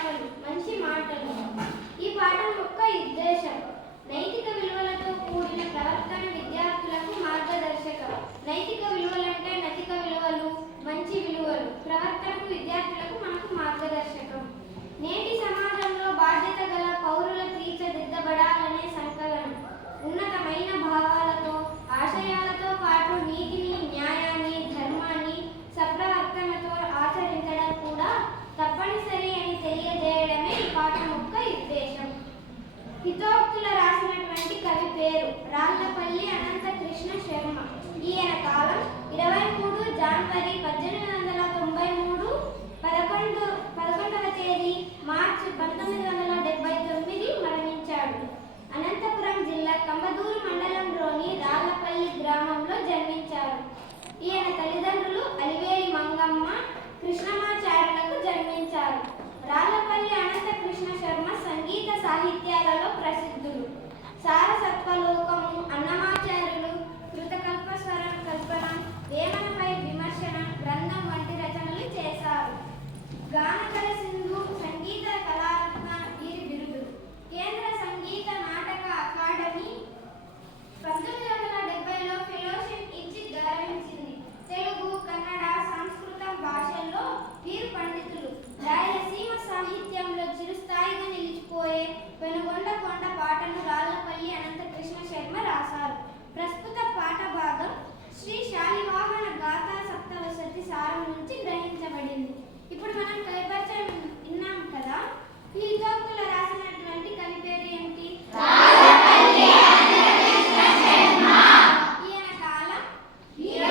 మాటలు మంచి మాటలు. ఈ పాఠం యొక్క ఉద్దేశం నైతిక విలువలతో కూడిన ప్రవర్తన విద్యార్థులకు మార్గదర్శకం. నైతిక విలువలంటే నైతిక విలువలు, మంచి విలువలు ప్రవర్తనకు విద్యార్థులకు మనకు మార్గదర్శకం. నేటి సమాజంలో బాధ్యత గల పౌరుల తీర్చిదిద్దబడాలనే సంకలనం ఉన్నతమైన భావాలతో ఆశయాలతో పాటు నీతిని, న్యాయాన్ని, ధర్మాన్ని సప్రవర్తనతో ఆచరించడం కూడా తప్పనిసరి అని తెలియజేయడమే ఈ పాఠం యొక్క ఉద్దేశం. హితోక్తుల రాసినటువంటి కవి పేరు రాళ్లపల్లి అనంత కృష్ణ శర్మ. ఈయన కాలం 23 జనవరి 1893, 11వ తేదీ మార్చి 1979 మరణించాడు. అనంతపురం జిల్లా కంబదూరు మండలంలోని రాళ్లపల్లి గ్రామంలో జన్మించారు. ఈయన తల్లిదండ్రులు అలివేలి మంగమ్మ, కృష్ణమాచార్యులకు జన్మించారు. రాళ్లపల్లి అనంత కృష్ణ శర్మ సంగీత సాహిత్యాలలో ప్రసిద్ధులు. సారసత్వలోకము, అన్నమాచార్యులు, కృతకల్పస్వర కల్పన, వేమనపై విమర్శన గ్రంథం వంటి రచనలు చేశారు. గానకల సింధు, సంగీత కళారత్న వీరి బిరుదులు. కేంద్ర సంగీత నాటక అకాడమీ 1970లో ఫెలోషిప్ ఇచ్చి గౌరవించింది. తెలుగు, కన్నడ, సంస్కృతం భాషల్లో వీరు పండితులు. రాయలసీమ సాహిత్యంలో చిరుస్థాయిగా నిలిచిపోయే పెనుగొండ కొండ పాటను రాళ్లపల్లి అనంత కృష్ణ శర్మ రాశారు. ప్రస్తుత పాట భాగం శ్రీ శాలివాహన గాథా సప్తవసతి సారం నుంచి గ్రహించబడింది. ఇప్పుడు మనం కవి పరిచయం విన్నాం కదా. ఈ హితోక్తులు రాసినటువంటి కవి పేరు ఏమిటి? ఈయన కాలం ఈయన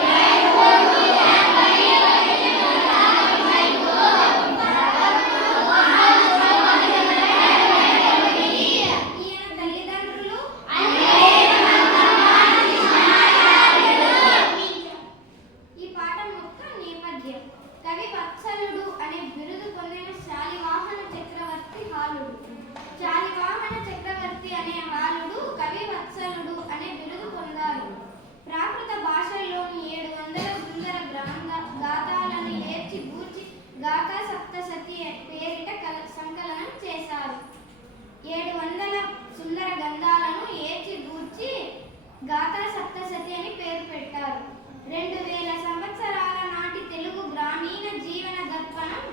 తల్లిదండ్రులు ఈ పాఠం యొక్క నేపథ్యం కవి వత్సలుడు అనే బిరుదు పొందిన శాలివాహన చక్రవర్తి హాలుడు. శాలివాహన చక్రవర్తి అనే హాలుడు కవి వత్సలుడు అనే బిరుదు పొందారు. ప్రాకృత భాషల్లోని 700 సుందర గాథాలను ఏర్చి గూర్చి గాథా సప్తసతి పేరిట సంకలనం చేశారు. 700 సుందర గంధాలను ఏర్చి గూర్చి గాథా సప్తసతి అని పేరు పెట్టారు. 2000 సంవత్సరాల నాటి తెలుగు గ్రామీణ జీవన దర్పణం